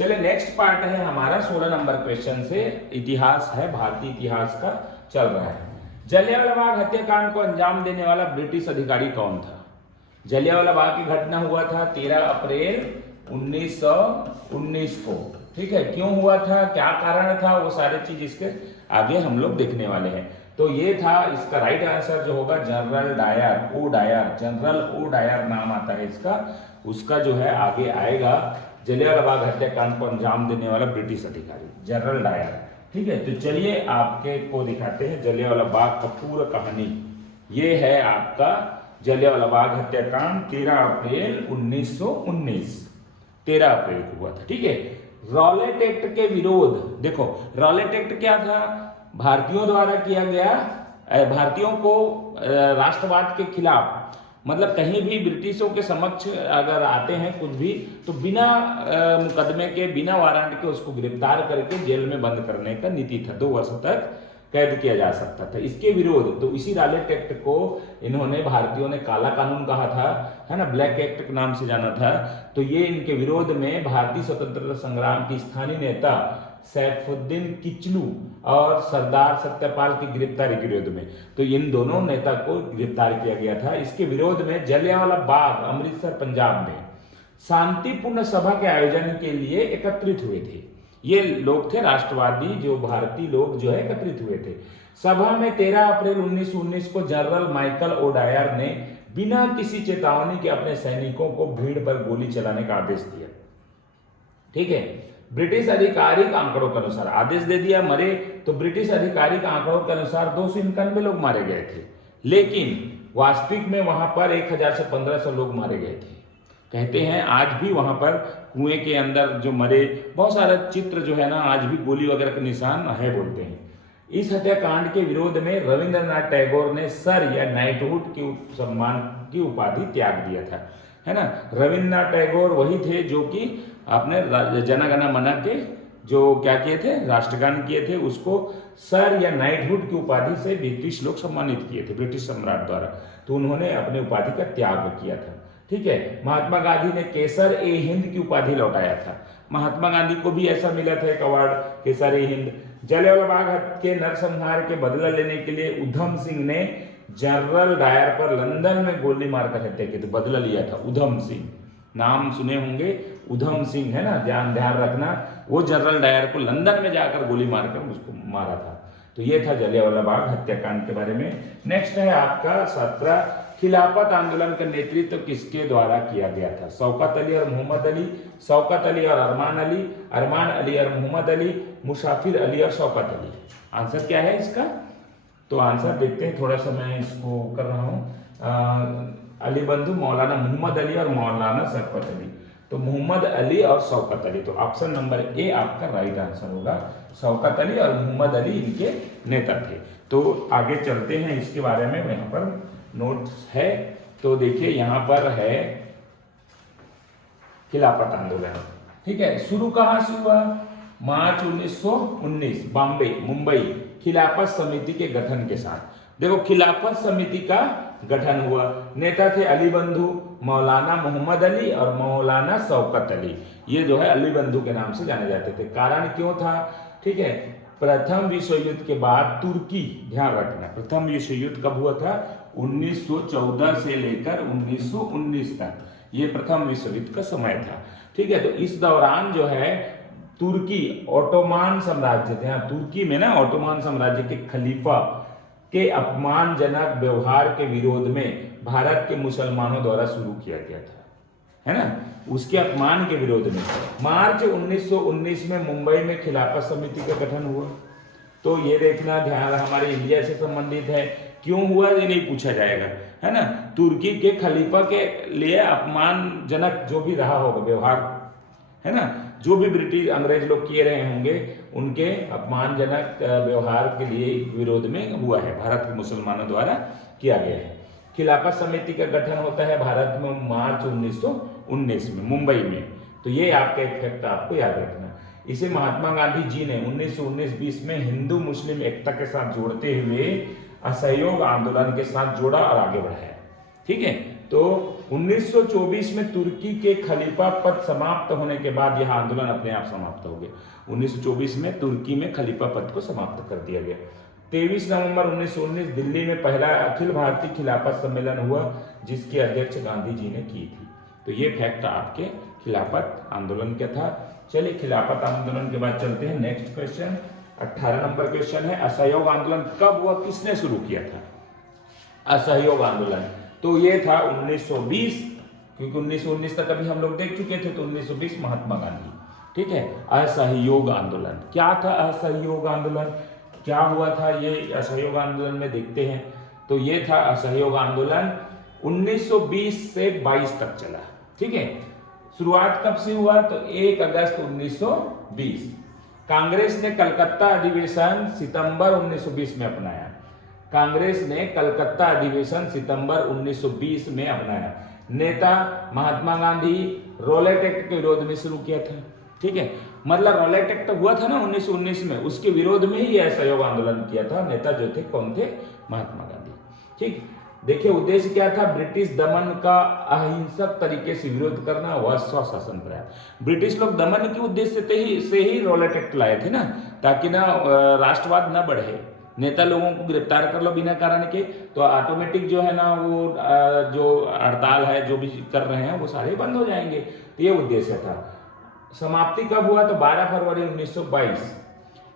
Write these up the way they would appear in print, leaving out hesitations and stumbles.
चले next part है हमारा 16 नंबर क्वेश्चन से, इतिहास है, भारतीय इतिहास का चल रहा है। जलियांवाला बाग हत्याकांड को अंजाम देने वाला ब्रिटिश अधिकारी कौन था? जलियांवाला बाग की घटना हुआ था 13 अप्रैल 1919 को। ठीक है, क्यों हुआ था, क्या कारण था, वो सारे चीज इसके आगे हम लोग देखने वाले हैं। तो ये था इसका राइट आंसर जो होगा general Dyer, O Dyer, general O Dyer नाम आता है इसका, उसका जो है आगे आएगा जलियांवाला बाग हत्याकांड को अंजाम देने वाला ब्रिटिश अधिकारी जनरल डायर। ठीक है, तो चलिए आपके को दिखाते हैं जलियांवाला बाग का पूरा कहानी। ये है आपका जलियांवाला बाग हत्याकांड 13 अप्रैल 1919, 13 अप्रैल को हुआ था। ठीक है, रॉलेट एक्ट के विरोध, देखो रॉलेट एक्ट क्या था, भारतीयों द्वारा किया गया, भारतीयों को राष्ट्रवाद के खिलाफ, मतलब कहीं भी ब्रिटिशों के समक्ष अगर आते हैं कुछ भी, तो बिना मुकदमे के, बिना वारंट के उसको गिरफ्तार करके जेल में बंद करने का नीति था। 2 वर्ष तक कैद किया जा सकता था। इसके विरोध, तो इसी रॉलेट एक्ट को इन्होंने, भारतीयों ने काला कानून कहा था, है ना, ब्लैक एक्ट के नाम से जाना था। तो ये इनके विरोध में भारतीय स्वतंत्रता संग्राम की स्थानीय नेता सैफुद्दीन किचलू और सरदार सत्यपाल की गिरफ्तारी के विरोध में, तो इन दोनों नेता को गिरफ्तार किया गया था। इसके विरोध में जलियांवाला बाग अमृतसर पंजाब में शांतिपूर्ण सभा के आयोजन के लिए एकत्रित हुए थे। ये लोग थे राष्ट्रवादी, जो भारतीय लोग जो है एकत्रित हुए थे। सभा में 13 अप्रैल 1919 को जनरल माइकल ओ डायर ने बिना किसी चेतावनी के अपने सैनिकों को भीड़ पर गोली चलाने का आदेश दिया। ठीक है, ब्रिटिश आधिकारिक आंकड़ों के अनुसार आदेश दे दिया, मरे तो ब्रिटिश आधिकारिक आंकड़ों के अनुसार 291 लोग मारे गए थे, लेकिन वास्तविक में वहां पर 1000 से 1500 लोग मारे गए थे। कहते हैं आज भी वहां पर कुएं के अंदर जो मरे, बहुत सारा चित्र जो है ना, आज भी गोली वगैरह का निशान है बोलते हैं। इस हत्याकांड के विरोध में रविंद्रनाथ टैगोर ने सर या नाइटहुड की सम्मान की उपाधि त्याग दिया था, है ना। रविंद्रनाथ टैगोर वही थे जो कि आपने जन गण मन के जो क्या किए थे, राष्ट्रगान किए थे, उसको सर या नाइटहुड की उपाधि से ब्रिटिश लोग सम्मानित किए थे, ब्रिटिश सम्राट द्वारा। तो उन्होंने अपनी उपाधि का त्याग किया था। ठीक है, महात्मा गांधी ने केसर ए हिंद की उपाधि लौटाया था। महात्मा गांधी को भी ऐसा मिला था एक अवार्ड, केसर ए हिंद। जलियांवाला बाग के नरसंहार के बदला लेने के लिए उधम सिंह ने जनरल डायर पर लंदन में गोली मारकर हत्या की, तो बदला लिया था। उधम सिंह नाम सुने होंगे, उधम सिंह है ना, ध्यान रखना, वो जनरल डायर को लंदन में जाकर गोली मारकर उसको मारा था। तो ये था जलियांवाला बाग हत्याकांड के बारे में। नेक्स्ट है आपका 17, खिलाफत आंदोलन का नेतृत्व किसके द्वारा किया गया था? शौकत अली और मोहम्मद अली, शौकत अली और अरमान अली, अरमान अली और मोहम्मद अली, मुसाफिर अली और शौकत अली। आंसर क्या है इसका? तो आंसर देखते हैं, थोड़ा सा मैं इसको कर रहा हूँ। अली बंधु, मौलाना मोहम्मद अली और मौलाना शौकत अली। तो मोहम्मद अली और शौकत अली, तो ऑप्शन नंबर ए आपका राइट आंसर होगा। शौकत अली और मोहम्मद अली इनके नेता थे। तो आगे चलते हैं, इसके बारे में यहाँ पर नोट्स है। तो देखिए यहाँ पर है खिलाफत आंदोलन। ठीक है, शुरू कहाँ से हुआ? मार्च 1919 बॉम्बे, मुंबई खिलाफत समिति के गठन के साथ। देखो खिलाफत समिति का गठन हुआ, नेता थे अली बंधु, मौलाना मोहम्मद अली और मौलाना शौकत अली। ये जो है अली बंधु के नाम से जाने जाते थे। कारण क्यों था? ठीक है, प्रथम विश्व युद्ध के बाद तुर्की, ध्यान रखना, प्रथम विश्व युद्ध कब हुआ था? 1914 से लेकर 1919 तक, ये प्रथम विश्व युद्ध का समय था। ठीक है, तो इस दौरान जो है तुर्की ओटोमान साम्राज्य, ध्यान, तुर्की में ना ओटोमान साम्राज्य के खलीफा के अपमानजनक व्यवहार के विरोध में भारत के मुसलमानों द्वारा शुरू किया गया था, है ना, उसके अपमान के विरोध में मार्च 1919 में मुंबई में खिलाफत समिति का गठन हुआ। तो ये देखना, ध्यान, हमारे इंडिया से संबंधित है, क्यों हुआ ये नहीं पूछा जाएगा, है ना। तुर्की के खलीफा के लिए अपमानजनक जो भी रहा होगा व्यवहार, है ना, जो भी ब्रिटिश अंग्रेज लोग किए रहे होंगे, उनके अपमानजनक व्यवहार के लिए विरोध में हुआ है, भारत के मुसलमानों द्वारा किया गया है। खिलाफत समिति का गठन होता है भारत में मार्च 1919 में मुंबई में। तो ये आपका एक फैक्ट आपको याद रखना। इसे महात्मा गांधी जी ने 1919-20 में हिंदू मुस्लिम एकता के साथ जोड़ते हुए असहयोग आंदोलन के साथ जोड़ा और आगे बढ़ाया। ठीक है, तो 1924 में तुर्की के खलीफा पद समाप्त होने के बाद यह आंदोलन अपने आप समाप्त हो गया। 1924 में तुर्की में खलीफा पद को समाप्त कर दिया गया। 23 नवंबर 1919 दिल्ली में पहला अखिल भारतीय खिलाफत सम्मेलन हुआ, जिसकी अध्यक्ष गांधी जी ने की थी। तो ये फैक्ट आपके खिलाफत आंदोलन का था। चलिए खिलाफत आंदोलन के बाद चलते हैं नेक्स्ट क्वेश्चन। 18 नंबर क्वेश्चन है, असहयोग आंदोलन कब हुआ, किसने शुरू किया था? असहयोग आंदोलन तो ये था 1920, क्योंकि 1919 तक अभी हम लोग देख चुके थे, तो 1920 महात्मा गांधी। ठीक है, असहयोग आंदोलन क्या था? असहयोग आंदोलन क्या हुआ था? ये असहयोग आंदोलन में देखते हैं। तो ये था असहयोग आंदोलन 1920 से 22 तक चला। ठीक है, शुरुआत कब से हुआ? तो 1 अगस्त 1920। कांग्रेस ने कलकत्ता अधिवेशन सितंबर 1920 में अपनाया। कांग्रेस ने कलकत्ता अधिवेशन सितंबर 1920 में अपनाया। नेता महात्मा गांधी रॉलेट एक्ट के विरोध में शुरू किया था। ठीक है, मतलब रॉलेट एक्ट हुआ था ना 1919 में, उसके विरोध में ही असहयोग आंदोलन किया था। नेता जो थे कौन थे? महात्मा गांधी। ठीक, देखिए उद्देश्य क्या था? ब्रिटिश दमन का अहिंसक तरीके से विरोध करना व स्वशासन प्रयास। ब्रिटिश लोग दमन के उद्देश्य से ही रॉलेट एक्ट लाए थे ना, ताकि ना राष्ट्रवाद न बढ़े। नेता लोगों को गिरफ्तार कर लो बिना कारण के, तो ऑटोमेटिक जो है ना वो जो हड़ताल है जो भी कर रहे हैं वो सारे बंद हो जाएंगे। तो ये उद्देश्य था। समाप्ति कब हुआ? तो 12 फरवरी 1922।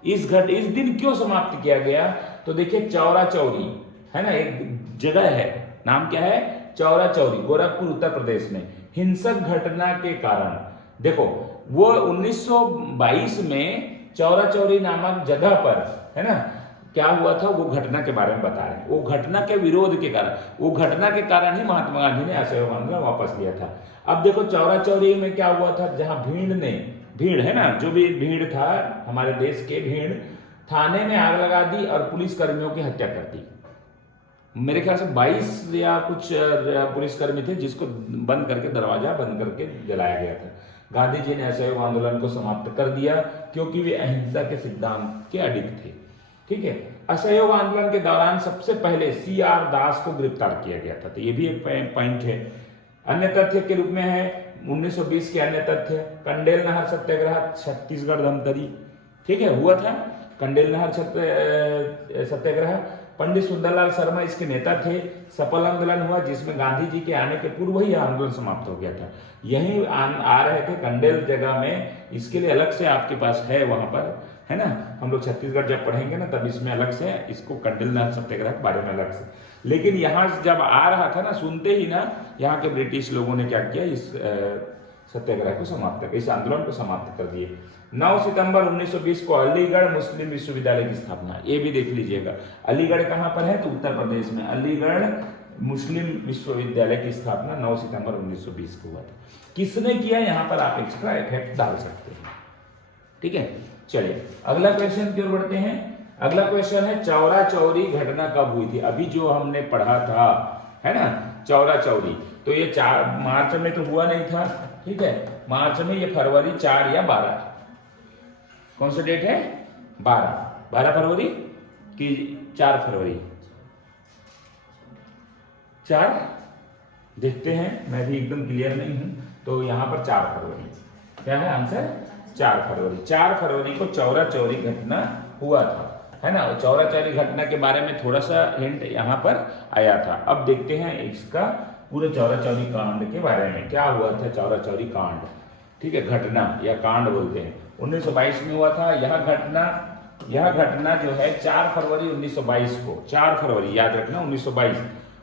इस दिन क्यों समाप्त किया गया? तो देखिए चौरा चौरी है ना, एक जगह है, नाम क्या है? चौरा चौरी, गोरखपुर उत्तर प्रदेश में। हिंसक घटना के कारण, देखो वो 1922 में चौरा चौरी नामक जगह पर है ना क्या हुआ था, वो घटना के बारे में बता रहे हैं। वो घटना के विरोध के कारण, वो घटना के कारण ही महात्मा गांधी ने असहयोग आंदोलन वापस लिया था। अब देखो चौरा चौरी में क्या हुआ था, जहां भीड़ है ना, जो भी भीड़ था हमारे देश के, भीड़ थाने में आग लगा दी और पुलिस कर्मियों की हत्या कर दी। मेरे ख्याल से 22 या कुछ पुलिसकर्मी थे जिसको बंद करके, दरवाजा बंद करके जलाया गया था। गांधी जी ने असहयोग आंदोलन को समाप्त कर दिया क्योंकि वे अहिंसा के सिद्धांत के अडिग थे। ठीक है, असहयोग आंदोलन के दौरान सबसे पहले CR दास को गिरफ्तार किया गया था। तो ये भी एक पॉइंट है। अन्य तथ्य के रूप में है 1920 के अन्य तथ्य, कंडेल नहर सत्याग्रह छत्तीसगढ़ धमतरी। ठीक है, हुआ था कंडेल नहर सत्याग्रह। पंडित सुंदरलाल शर्मा इसके नेता थे। सफल आंदोलन हुआ जिसमें गांधी जी के आने के पूर्व ही आंदोलन समाप्त हो गया था। यही आ रहे थे कंडेल जगह में, इसके लिए अलग से आपके पास है वहां पर, है ना। हम लोग छत्तीसगढ़ जब पढ़ेंगे ना तब इसमें अलग से इसको कंडेल नहर सत्याग्रह के बारे में अलग से। लेकिन यहाँ जब आ रहा था ना, सुनते ही ना यहाँ के ब्रिटिश लोगों ने क्या किया, इस सत्याग्रह को समाप्त कर, इस आंदोलन को समाप्त कर दिए। 9 सितंबर 1920 को अलीगढ़ मुस्लिम विश्वविद्यालय की स्थापना, ये भी देख लीजिएगा। अलीगढ़ कहाँ पर है? तो उत्तर प्रदेश में अलीगढ़ मुस्लिम विश्वविद्यालय की स्थापना 9 सितंबर 1920 को हुआ था। किसने किया? यहाँ पर आप एक्स्ट्रा इफेक्ट डाल सकते हैं। ठीक है, चलिए अगला क्वेश्चन की ओर बढ़ते हैं। अगला क्वेश्चन है चौरा चौरी घटना कब हुई थी? अभी जो हमने पढ़ा था है ना चौरा चौरी, तो ये 4 मार्च में तो हुआ नहीं था। ठीक है, मार्च में, ये फरवरी 4 या 12, कौन सा डेट है? 12 फरवरी कि 4 फरवरी? 4 देखते हैं, मैं भी एकदम क्लियर नहीं हूं। तो यहां पर 4 फरवरी क्या है आंसर? 4 फरवरी। 4 फरवरी को चौरा चौरी घटना हुआ था, है ना। चौरा चौरी घटना के बारे में थोड़ा सा हिंट यहाँ पर आया था। अब देखते हैं इसका पूरे चौरा चौरी कांड के बारे में, क्या हुआ था चौरा चौरी कांड। ठीक है, घटना या कांड बोलते हैं, 1922 में हुआ था। यह घटना जो है 4 फरवरी 1922 को, 4 फरवरी याद रखना 1922,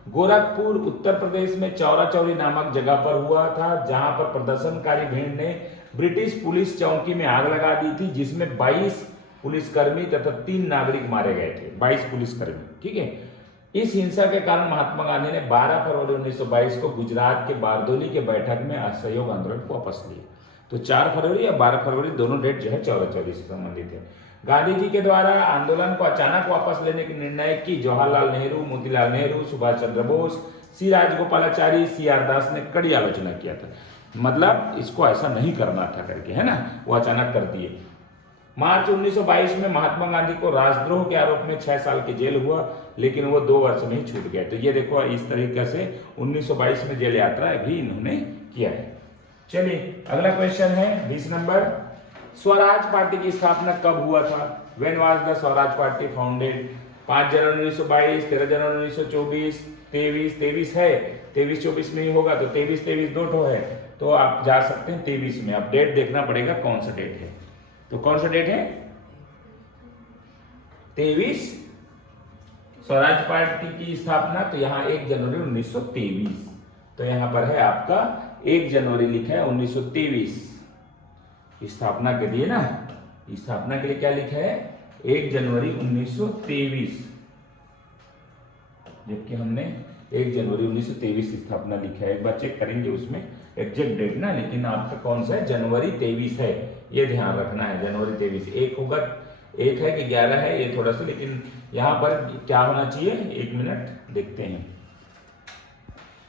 गोरखपुर उत्तर प्रदेश में चौरा चौरी नामक जगह पर हुआ था, जहां पर प्रदर्शनकारी भीड़ ने ब्रिटिश पुलिस चौकी में आग लगा दी थी, जिसमें 22 पुलिसकर्मी तथा 3 नागरिक मारे गए थे। 22 पुलिसकर्मी। ठीक है, इस हिंसा के कारण महात्मा गांधी ने 12 फरवरी 1922 को गुजरात के बारदोली के बैठक में असहयोग आंदोलन को वापस लिया। तो 4 फरवरी या 12 फरवरी दोनों डेट जो है चौरा चौरी से संबंधित है। गांधी जी के द्वारा आंदोलन को अचानक वापस लेने की निर्णय की जवाहरलाल नेहरू, मोतीलाल नेहरू, सुभाष चंद्र बोस, सी राजगोपालाचारी, CR दास ने कड़ी आलोचना किया था। मतलब इसको ऐसा नहीं करना था करके, है ना, वो अचानक कर दिए। मार्च 1922 में महात्मा गांधी को राजद्रोह के आरोप में 6 साल की जेल हुआ। लेकिन वो 2 वर्ष में ही छूट गया। तो ये देखो इस तरीके से 1922 में जेल यात्रा भी इन्होंने किया है। चलिए अगला क्वेश्चन है 20 नंबर, स्वराज पार्टी की स्थापना कब हुआ था? When was the Swaraj party founded? 5 जनवरी 1922, 13 जनवरी 1924, 23 है, 23-24 में ही होगा तो 23 2 ठो है, तो आप जा सकते हैं 23 में। अब डेट देखना पड़ेगा कौन सा डेट है, तो कौन सा डेट है 23 स्वराज पार्टी की स्थापना, तो यहाँ 1 जनवरी 1923, तो यहाँ पर है आपका 1 जनवरी लिखा है 1923 स्थापना के लिए ना, स्थापना के लिए क्या लिखा है 1 जनवरी 1923, जबकि हमने 1 जनवरी 1923 स्थापना लिखा है। एक बार चेक करेंगे उसमें एग्जैक्ट डेट ना, लेकिन आपका कौन सा है जनवरी 23 है, ये ध्यान रखना है जनवरी 23। एक होगा, एक है कि 11 है, ये थोड़ा सा, लेकिन यहाँ पर क्या होना चाहिए 1 मिनट देखते हैं।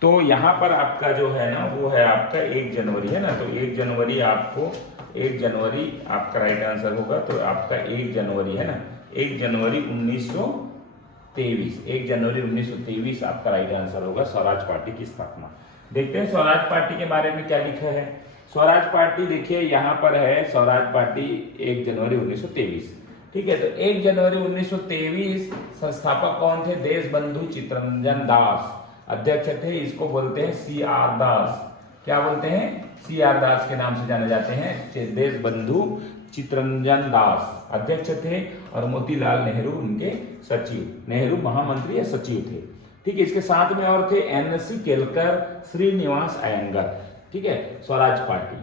तो यहाँ पर आपका जो है ना वो है आपका 1 जनवरी है ना, तो 1 जनवरी आपको 1 जनवरी आपका राइट आंसर होगा, तो आपका 1 जनवरी है ना, 1 जनवरी 1923, 1 जनवरी 1923 आपका राइट आंसर होगा स्वराज पार्टी की स्थापना। देखते हैं स्वराज पार्टी के बारे में क्या लिखा है। स्वराज पार्टी देखिए यहाँ पर है स्वराज पार्टी 1 जनवरी 1923, ठीक है। तो 1 जनवरी 1923 संस्थापक कौन थे? देशबंधु चित्तरंजन दास, अध्यक्ष थे, इसको बोलते हैं CR दास। क्या बोलते हैं? CR दास के नाम से जाने जाते हैं। देशबंधु चित्तरंजन दास अध्यक्ष थे और मोतीलाल नेहरू उनके सचिव, नेहरू महामंत्री या सचिव थे, ठीक है। इसके साथ में और थे NC केलकर, श्रीनिवास अयंगर, ठीक है। स्वराज पार्टी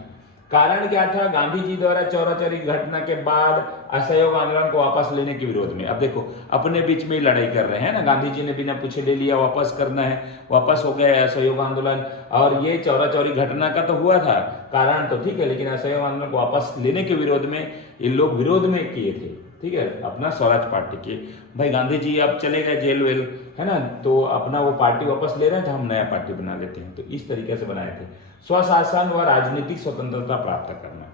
कारण क्या था? गांधी जी द्वारा चौरा-चौरी घटना के बाद असहयोग आंदोलन को वापस लेने के विरोध में। अब देखो अपने बीच में ही लड़ाई कर रहे हैं ना, गांधी जी ने बिना पूछे ले लिया, वापस करना है, वापस हो गया असहयोग आंदोलन, और ये चौरा-चौरी घटना का तो हुआ था कारण तो, ठीक है, लेकिन असहयोग आंदोलन को वापस लेने के विरोध में ये लोग विरोध में किए थे, ठीक है, अपना स्वराज पार्टी के। भाई गांधी जी अब चले गए जेल वेल है ना, तो अपना वो पार्टी वापस ले रहे हैं, तो हम नया पार्टी बना लेते हैं, तो इस तरीके से बनाए थे। स्वशासन व राजनीतिक स्वतंत्रता प्राप्त करना,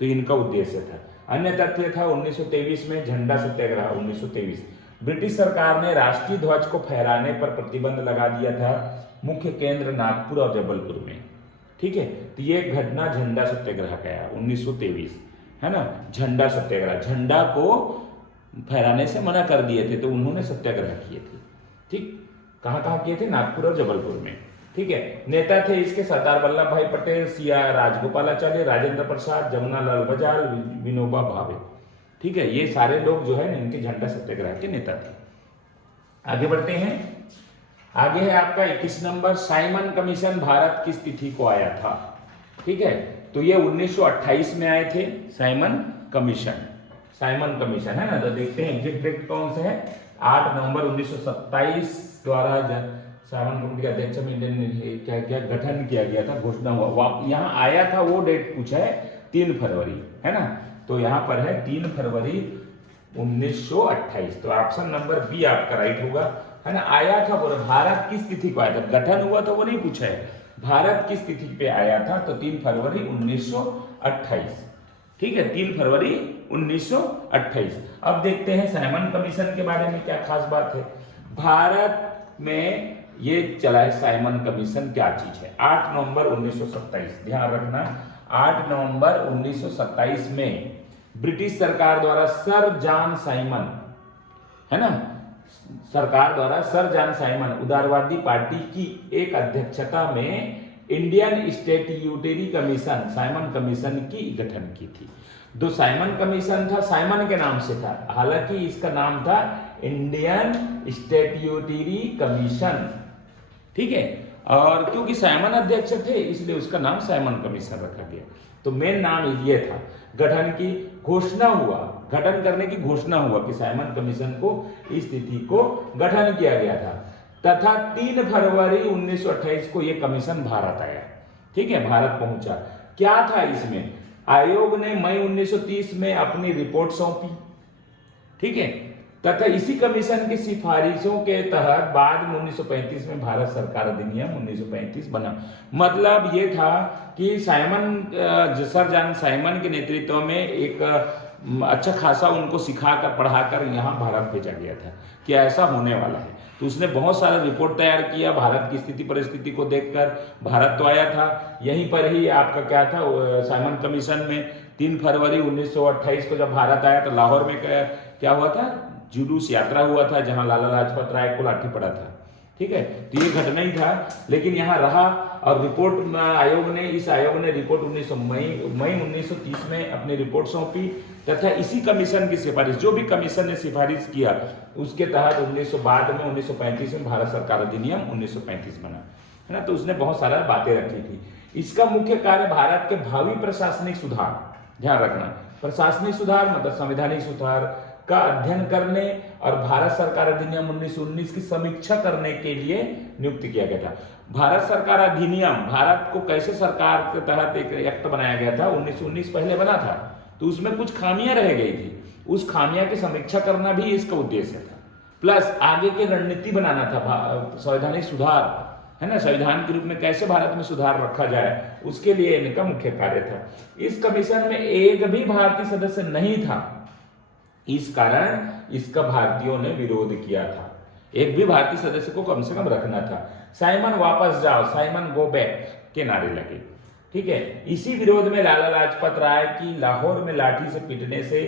तो इनका उद्देश्य था। अन्य तथ्य था 1923 में झंडा सत्याग्रह। 1923 ब्रिटिश सरकार ने राष्ट्रीय ध्वज को फहराने पर प्रतिबंध लगा दिया था, मुख्य केंद्र नागपुर और जबलपुर में, ठीक है। तो ये घटना झंडा सत्याग्रह का है 1923, है ना, झंडा सत्याग्रह, झंडा को फहराने से मना कर दिए थे, तो उन्होंने सत्याग्रह किए थे, ठीक। कहाँ किए थे? नागपुर और जबलपुर में, ठीक है। नेता थे इसके सरदार वल्लभ भाई पटेल, CR राजगोपालाचार्य, राजेंद्र प्रसाद, जमुनालाल बजाज, विनोबा भावे, ठीक है। ये सारे लोग जो है इनके झंडा सत्याग्रह के नेता थे। आगे बढ़ते हैं, आगे है आपका 21 नंबर, साइमन कमीशन भारत किस तिथि को आया था? ठीक है, तो ये 1928 में आए थे साइमन कमीशन, साइमन कमीशन है ना। तो देखते हैं एग्जैक्ट डेट कौन सा है, 8 नवंबर 1927 द्वारा साइमन कमेटी के अध्यक्ष में इंडियन क्या गठन किया गया था, घोषणा हुआ। यहाँ आया था वो डेट पूछा है 3 फरवरी, है ना, तो यहाँ पर है 3 फरवरी 1928, तो ऑप्शन नंबर बी आपका राइट होगा, है ना। आया था बोले भारत किस तिथि को आया था, गठन हुआ तो वो नहीं पूछा है, भारत किस तिथि पे आया था, तो 3 फरवरी 1928, ठीक है, 3 फरवरी 1928। अब देखते हैं साइमन कमीशन के बारे में क्या खास बात है। भारत में ये चला है साइमन कमीशन, क्या चीज है? 8 नवंबर 1927, ध्यान रखना, 8 नवंबर 1927 में ब्रिटिश सरकार द्वारा सर जॉन साइमन, है ना, सरकार द्वारा सर जॉन साइमन उदारवादी पार्टी की एक अध्यक्षता में Indian statutory commission, Simon commission की गठन की थी। जो साइमन कमीशन था साइमन के नाम से था, हालांकि इसका नाम था इंडियन स्टैट्यूटरी कमीशन, ठीक है। और क्योंकि साइमन अध्यक्ष थे इसलिए उसका नाम साइमन कमीशन रखा गया। तो मेन नाम ये था। गठन की घोषणा हुआ, गठन करने की घोषणा हुआ कि साइमन कमीशन को इस तिथि को गठन किया गया था, तथा 3 फरवरी 1928 को यह कमीशन भारत आया, ठीक है, भारत पहुंचा। क्या था इसमें? आयोग ने मई 1930 में अपनी रिपोर्ट सौंपी, ठीक है, तथा इसी कमीशन की सिफारिशों के तहत बाद में 1935 में भारत सरकार अधिनियम 1935 बना। मतलब ये था कि साइमन, सर जॉन साइमन के नेतृत्व में एक अच्छा खासा उनको सिखाकर पढ़ाकर यहाँ भारत भेजा गया था कि ऐसा होने वाला है। तो उसने बहुत सारा रिपोर्ट तैयार किया भारत की स्थिति परिस्थिति को देखकर। भारत तो आया था, यहीं पर ही आपका क्या था, साइमन कमीशन में 3 फरवरी 1928 को जब भारत आया तो लाहौर में क्या हुआ था, जुलूस यात्रा हुआ था जहां लाला लाजपत राय को लाठी पड़ा था। ठीक है, तो ये घटना ही था, लेकिन यहाँ रहा। और रिपोर्ट इस आयोग ने रिपोर्ट मई 1930 में अपनी रिपोर्ट सौंपी, तथा इसी कमीशन की सिफारिश, जो भी कमीशन ने सिफारिश किया उसके तहत 1935 में भारत सरकार अधिनियम 1935 बना, है ना। तो उसने बहुत सारा बातें रखी थी। इसका मुख्य कार्य भारत के भावी प्रशासनिक सुधार, ध्यान रखना, प्रशासनिक सुधार मतलब संवैधानिक सुधार का अध्ययन करने और भारत सरकार अधिनियम 1919 की समीक्षा करने के लिए नियुक्त किया गया था। भारत सरकार अधिनियम, भारत को कैसे सरकार के तहत एक एक्ट बनाया गया था, 1919 पहले बना था, तो उसमें कुछ खामियां रह गई थी, उस खामियां की समीक्षा करना भी इसका उद्देश्य था। प्लस आगे की रणनीति बनाना था, संवैधानिक सुधार, है ना, संविधान के रूप में कैसे भारत में सुधार रखा जाए, उसके लिए इनका मुख्य कार्य था। इस कमीशन में एक भी भारतीय सदस्य नहीं था, इस कारण इसका भारतीयों ने विरोध किया था। एक भी भारतीय सदस्य को कम से कम रखना था। साइमन वापस जाओ, साइमन गो बैक के नारे लगे। ठीक है, इसी विरोध में लाला लाजपत राय की लाहौर में लाठी से पीटने से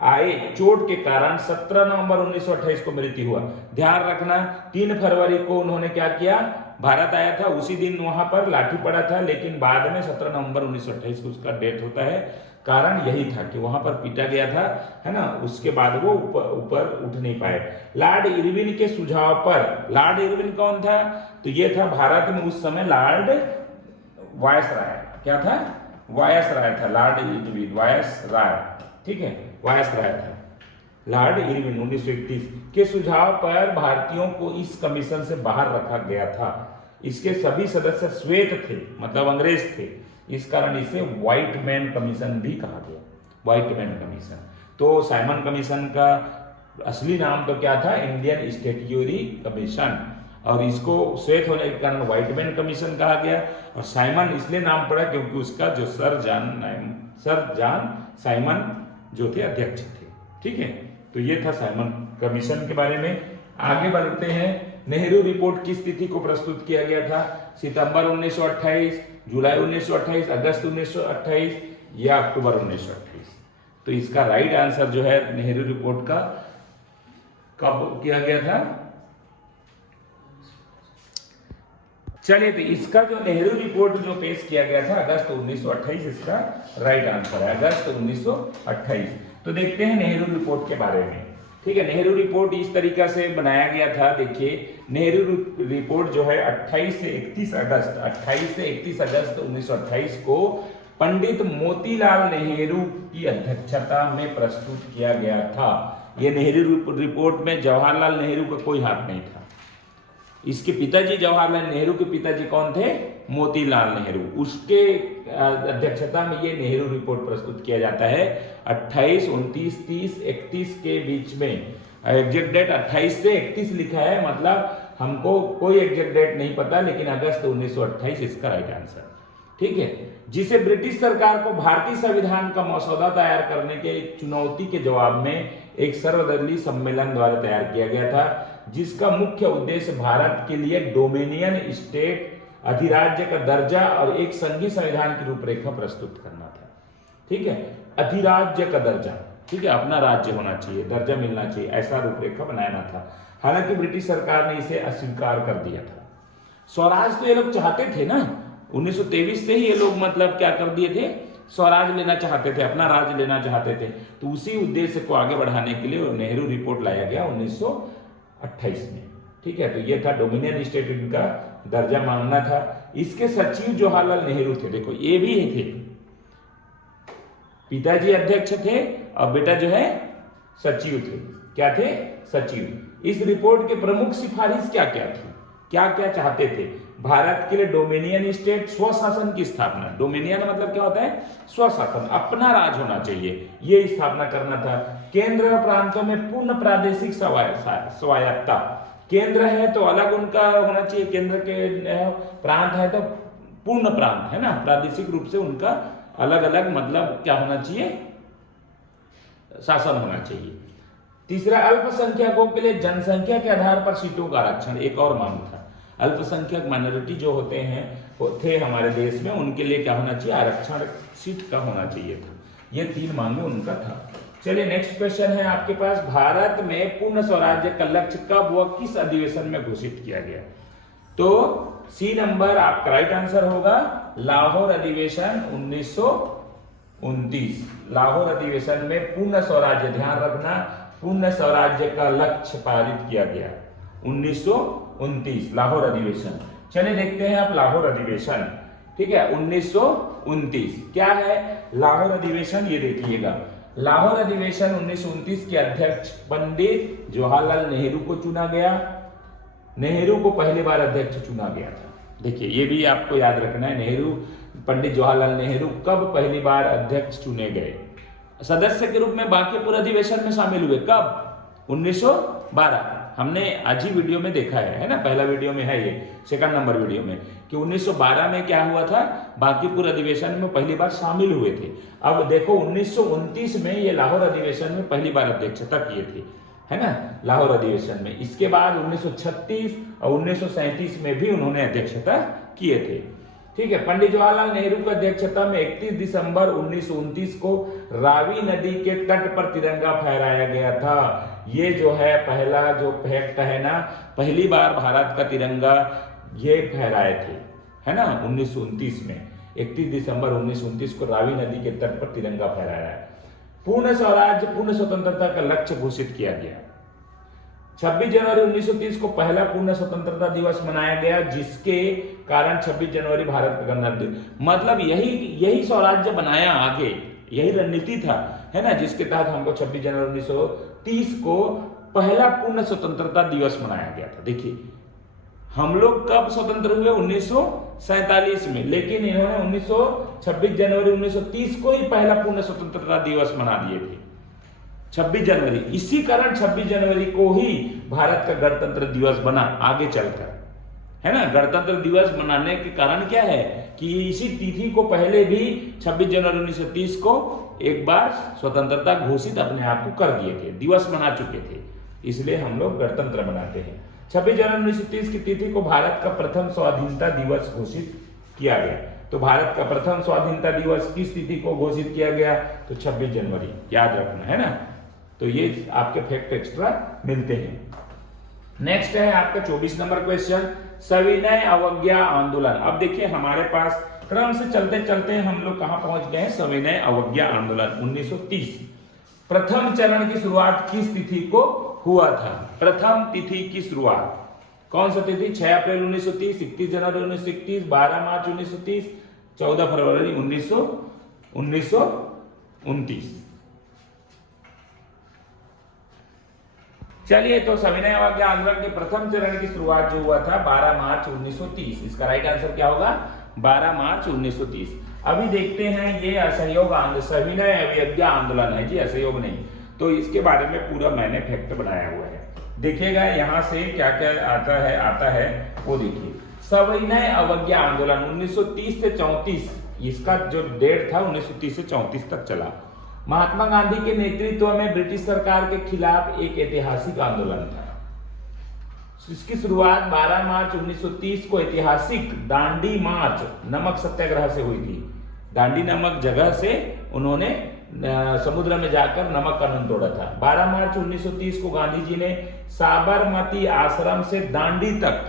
आए चोट के कारण 17 नवंबर 1928 को मृत्यु हुआ। ध्यान रखना, 3 फरवरी को उन्होंने क्या किया, भारत आया था, उसी दिन वहां पर लाठी पड़ा था, लेकिन बाद में 17 नवंबर 1928 को उसका डेथ होता है। कारण यही था कि वहां पर पीटा गया था, है ना, उसके बाद वो ऊपर उठ नहीं पाए। लॉर्ड इरविन के सुझाव पर, लॉर्ड इरविन कौन था, तो ये था भारत में उस समय लॉर्ड वायसराय, क्या था, वायसराय था, लॉर्ड इरविन वायसराय, ठीक है, वायसराय था। लॉर्ड इरविन 1931 के सुझाव पर भारतीयों को इस कमीशन से बाहर रखा गया था। इसके सभी सदस्य श्वेत थे, मतलब अंग्रेज थे, इस कारण इसे व्हाइट मैन कमीशन भी कहा गया, व्हाइट मैन कमीशन। तो साइमन कमीशन का असली नाम तो क्या था, इंडियन स्टैट्यूटरी कमीशन, और इसको श्वेत होने के कारण व्हाइट मैन कमीशन कहा गया। और साइमन इसलिए नाम पड़ा क्योंकि उसका जो सर जॉन साइमन जो थे अध्यक्ष थे। ठीक है, तो ये था साइमन कमीशन के बारे में। आगे बढ़ते हैं, नेहरू रिपोर्ट की स्थिति को प्रस्तुत किया गया था सितंबर 1928, जुलाई 1928, अगस्त 1928 या अक्टूबर 1928। तो इसका राइट आंसर जो है नेहरू रिपोर्ट का कब किया गया था, चलिए, तो इसका जो नेहरू रिपोर्ट जो पेश किया गया था अगस्त 1928, इसका राइट आंसर है अगस्त 1928। तो देखते हैं नेहरू रिपोर्ट के बारे में। ठीक है, नेहरू रिपोर्ट इस तरीका से बनाया गया था। देखिए, नेहरू रिपोर्ट जो है 28 से 31 अगस्त 1928 को पंडित मोतीलाल नेहरू की अध्यक्षता में प्रस्तुत किया गया था। यह नेहरू रिपोर्ट में जवाहरलाल नेहरू का कोई हाथ नहीं था। इसके पिताजी जवाहरलाल नेहरू के पिताजी कौन थे, मोतीलाल नेहरू, उसके अध्यक्षता में ये नेहरू रिपोर्ट प्रस्तुत किया जाता है। 28, 29, 30, 31 के बीच में, एग्जैक्ट डेट 28 से 31 लिखा है, मतलब हमको कोई एग्जैक्ट डेट नहीं पता, लेकिन अगस्त 1928 इसका राइट आंसर। ठीक है, जिसे ब्रिटिश सरकार को भारतीय संविधान का मसौदा तैयार करने के चुनौती के जवाब में एक सर्वदलीय सम्मेलन द्वारा तैयार किया गया था, जिसका मुख्य उद्देश्य भारत के लिए डोमिनियन स्टेट, अधिराज्य का दर्जा और एक संघीय संविधान की रूपरेखा प्रस्तुत करना था। ठीक है, अधिराज्य का दर्जा, ठीक है, अपना राज्य होना चाहिए, दर्जा मिलना चाहिए, ऐसा रूपरेखा बनाना था। हालांकि ब्रिटिश सरकार ने इसे अस्वीकार कर दिया था। स्वराज तो ये लोग चाहते थे ना, 1923 से ही ये लोग मतलब क्या कर दिए थे, स्वराज लेना चाहते थे, अपना राज्य लेना चाहते थे। तो उसी उद्देश्य को आगे बढ़ाने के लिए नेहरू रिपोर्ट लाया गया 1928 में। ठीक है, तो ये था डोमिनियन स्टेट का दर्जा मांगना था। इसके सचिव जवाहरलाल नेहरू थे। देखो, ये भी थे, पिताजी अध्यक्ष थे और बेटा जो है सचिव थे। क्या थे, सचिव। इस रिपोर्ट के प्रमुख सिफारिश क्या क्या थी, क्या क्या चाहते थे, भारत के लिए डोमिनियन स्टेट, स्वशासन की स्थापना। डोमिनियन मतलब क्या होता है, स्वशासन, अपना राज होना चाहिए, ये स्थापना करना था। केंद्र और प्रांतों में पूर्ण प्रादेशिक स्वायत्तता, केंद्र है तो अलग उनका होना चाहिए, केंद्र के प्रांत है तो पूर्ण प्रांत, है ना, प्रादेशिक रूप से उनका अलग अलग मतलब क्या होना चाहिए, शासन होना चाहिए। तीसरा, अल्पसंख्यकों के लिए जनसंख्या के आधार पर सीटों का आरक्षण, एक और मांग था। अल्पसंख्यक माइनॉरिटी जो होते हैं थे हमारे देश में, उनके लिए क्या होना चाहिए, आरक्षण सीट का होना चाहिए था। ये 3 मांगे उनका था। चलिए नेक्स्ट क्वेश्चन है आपके पास, भारत में पूर्ण स्वराज्य का लक्ष्य कब व किस अधिवेशन में घोषित किया गया? तो सी नंबर आपका राइट आंसर होगा लाहौर अधिवेशन 1929। लाहौर अधिवेशन में पूर्ण स्वराज्य, ध्यान रखना, पूर्ण स्वराज्य का लक्ष्य पारित किया गया 1929 लाहौर अधिवेशन। चलिए देखते हैं आप लाहौर अधिवेशन, ठीक है, 1929 क्या है लाहौर अधिवेशन, ये देखिएगा। लाहौर अधिवेशन 1929 के अध्यक्ष पंडित जवाहरलाल नेहरू को चुना गया। नेहरू को पहली बार अध्यक्ष चुना गया था। देखिए ये भी आपको याद रखना है, नेहरू, पंडित जवाहरलाल नेहरू कब पहली बार अध्यक्ष चुने गए, सदस्य के रूप में बांकीपुर अधिवेशन में शामिल हुए कब, 1912। हमने आज ही वीडियो में देखा है ना, पहला वीडियो में है ये, सेकंड नंबर वीडियो में, कि 1912 में क्या हुआ था, बांकीपुर अधिवेशन में पहली बार शामिल हुए थे। अब देखो 1929 में ये लाहौर अधिवेशन में पहली बार अध्यक्षता किए थे, है ना, लाहौर अधिवेशन में। इसके बाद 1936 और 1937 में भी उन्होंने अध्यक्षता किए थे, ठीक है। पंडित जवाहरलाल नेहरू की अध्यक्षता में 31 दिसंबर 1929 को रावी नदी के तट पर तिरंगा फहराया गया था। ये जो है पहला जो फैक्ट है ना, पहली बार भारत का तिरंगा ये फहराए थे, है ना, 1929 में 31 दिसंबर 1929 को रावी नदी के तट पर तिरंगा फहराया है। पूर्ण स्वराज्य, पूर्ण स्वतंत्रता का लक्ष्य घोषित किया गया। 26 जनवरी 1930 को पहला पूर्ण स्वतंत्रता दिवस मनाया गया, जिसके कारण 26 जनवरी भारत का गणतंत्र दिवस, मतलब यही स्वराज्य बनाया आगे, यही रणनीति था, है ना, जिसके तहत हमको 26 जनवरी 1930 को पहला पूर्ण स्वतंत्रता दिवस मनाया गया था। देखिए हम लोग कब स्वतंत्र हुए, 1947 में, लेकिन इन्होंने 26 जनवरी 1930 को ही पहला पूर्ण स्वतंत्रता दिवस मना दिए थे, 26 जनवरी। इसी कारण 26 जनवरी को ही भारत का गणतंत्र दिवस बना आगे चलकर, है ना। गणतंत्र दिवस मनाने के कारण क्या है कि इसी तिथि को पहले भी 26 जनवरी 1930 को एक बार स्वतंत्रता घोषित अपने आप को कर दिए थे, दिवस मना चुके थे, इसलिए हम लोग गणतंत्र मनाते हैं। 26 जनवरी 1930 की तिथि को भारत का प्रथम स्वाधीनता दिवस घोषित किया गया। तो भारत का प्रथम स्वाधीनता दिवस किस तिथि को घोषित किया गया, तो 26 जनवरी, याद रखना, है ना। तो ये आपके फैक्ट एक्स्ट्रा मिलते हैं। नेक्स्ट है आपका 24 नंबर क्वेश्चन, सविनय अवज्ञा आंदोलन। अब देखिए हमारे पास क्रम से चलते चलते हम लोग कहां पहुंच गए हैं, सविनय अवज्ञा आंदोलन 1930। प्रथम चरण की शुरुआत किस तिथि को हुआ था, प्रथम तिथि की शुरुआत कौन सा तिथि, 6 अप्रैल 1930, 31 जनवरी 1931, 12 मार्च 1930, 14 फरवरी 1929। चलिए, तो सविनय अवज्ञा आंदोलन के प्रथम चरण की शुरुआत जो हुआ था 12 मार्च 1930, इसका राइट आंसर क्या होगा, 12 मार्च 1930। अभी देखते हैं ये असहयोग आंदोलन, सविनय अवज्ञा आंदोलन है जी, असहयोग नहीं। तो इसके बारे में पूरा मैंने फैक्ट बनाया हुआ है, देखिएगा यहाँ से क्या क्या आता है वो देखिए। सविनय अवज्ञा आंदोलन 1930 से 34, इसका जो डेट था 1930 से 34 तक चला। महात्मा गांधी के नेतृत्व में ब्रिटिश सरकार के खिलाफ एक ऐतिहासिक आंदोलन था। इसकी शुरुआत 12 मार्च 1930 को ऐतिहासिक दांडी मार्च नमक सत्याग्रह से हुई थी। दांडी नामक जगह से उन्होंने समुद्र में जाकर नमक कानून तोड़ा था। 12 मार्च 1930 को गांधी जी ने साबरमती आश्रम से दांडी तक,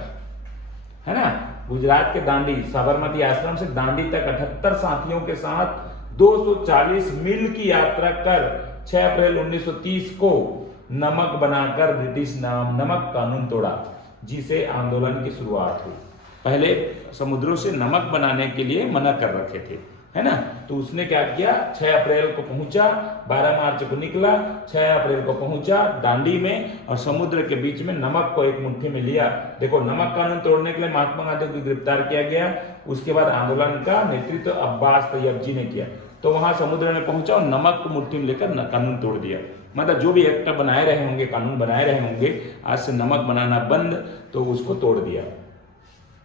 है ना, गुजरात के दांडी, साबरमती आश्रम से दांडी तक 78 साथियों के साथ 240 मील की यात्रा कर 6 अप्रैल 1930 को नमक बनाकर ब्रिटिश नमक कानून तोड़ा, जिसे आंदोलन की शुरुआत हुई। पहले समुद्रों से नमक बनाने के लिए मना कर रखे थे, है ना, तो उसने क्या किया, 6 अप्रैल को पहुंचा, 12 मार्च को निकला, 6 अप्रैल को पहुंचा दांडी में, और समुद्र के बीच में नमक को एक मुट्ठी में लिया। देखो, नमक कानून तोड़ने के लिए महात्मा गांधी को गिरफ्तार किया गया। उसके बाद आंदोलन का नेतृत्व अब्बास तैयब जी ने किया। तो वहां समुद्र में पहुंचा और नमक को मुट्ठी में लेकर कानून तोड़ दिया। मतलब जो भी एक्ट बनाए रहे होंगे, कानून बनाए रहे होंगे, आज से नमक बनाना बंद, तो उसको तोड़ दिया,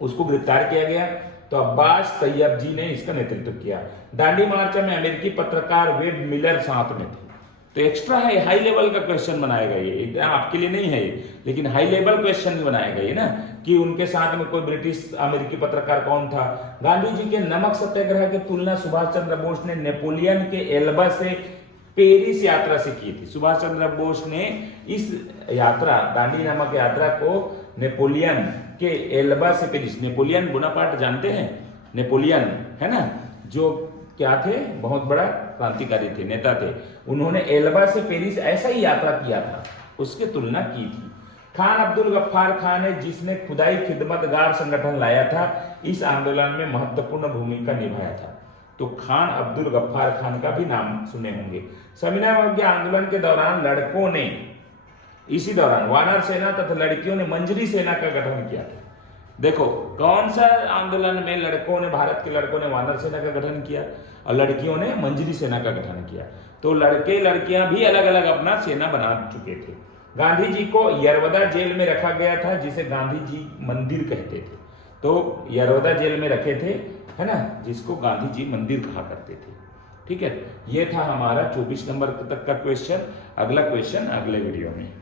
उसको गिरफ्तार किया गया। तो अब्बास तैयब जी ने इसका नेतृत्व किया। दांडी मार्च में अमेरिकी पत्रकार वेब मिलर साथ में थे। तो एक्स्ट्रा है, हाई लेवल का क्वेश्चन बनाएगा ये, एकदम आपके लिए नहीं है ये, लेकिन हाई लेवल क्वेश्चन बनाएगा ये ना, कि उनके साथ में कोई ब्रिटिश अमेरिकी पत्रकार कौन था। गांधी जी के नमक सत्याग्रह की तुलना सुभाष चंद्र बोस ने नेपोलियन के एल्बा से पेरिस यात्रा से की थी। सुभाष चंद्र बोस ने इस यात्रा, दांडी नामक यात्रा को नेपोलियन के एल्बा से पेरिस, नेपोलियन बोनापार्ट जानते हैं, नेपोलियन है ना, जो क्या थे, बहुत बड़ा क्रांतिकारी थे, नेता थे, उन्होंने एल्बा से पेरिस ऐसा ही यात्रा किया था, उसकी तुलना की थी। खान अब्दुल गफ्फार खान है जिसने खुदाई खिदमतगार संगठन लाया था, इस आंदोलन में महत्वपूर्ण भूमिका निभाया था। तो खान अब्दुल गफ्फार खान का भी नाम सुने होंगे। सविनय आंदोलन के दौरान लड़कों ने, इसी दौरान वानर सेना तथा लड़कियों ने मंजरी सेना का गठन किया था। देखो कौन सा आंदोलन में लड़कों ने, भारत के लड़कों ने वानर सेना का गठन किया और लड़कियों ने मंजरी सेना का गठन किया। तो लड़के लड़कियां भी अलग अलग अपना सेना बना चुके थे। गांधी जी को यरवदा जेल में रखा गया था, जिसे गांधी जी मंदिर कहते थे। तो यरवदा जेल में रखे थे, है ना, जिसको गांधी जी मंदिर कहा करते थे। ठीक है, ये था हमारा 24 नंबर तक का क्वेश्चन। अगला क्वेश्चन अगले वीडियो में।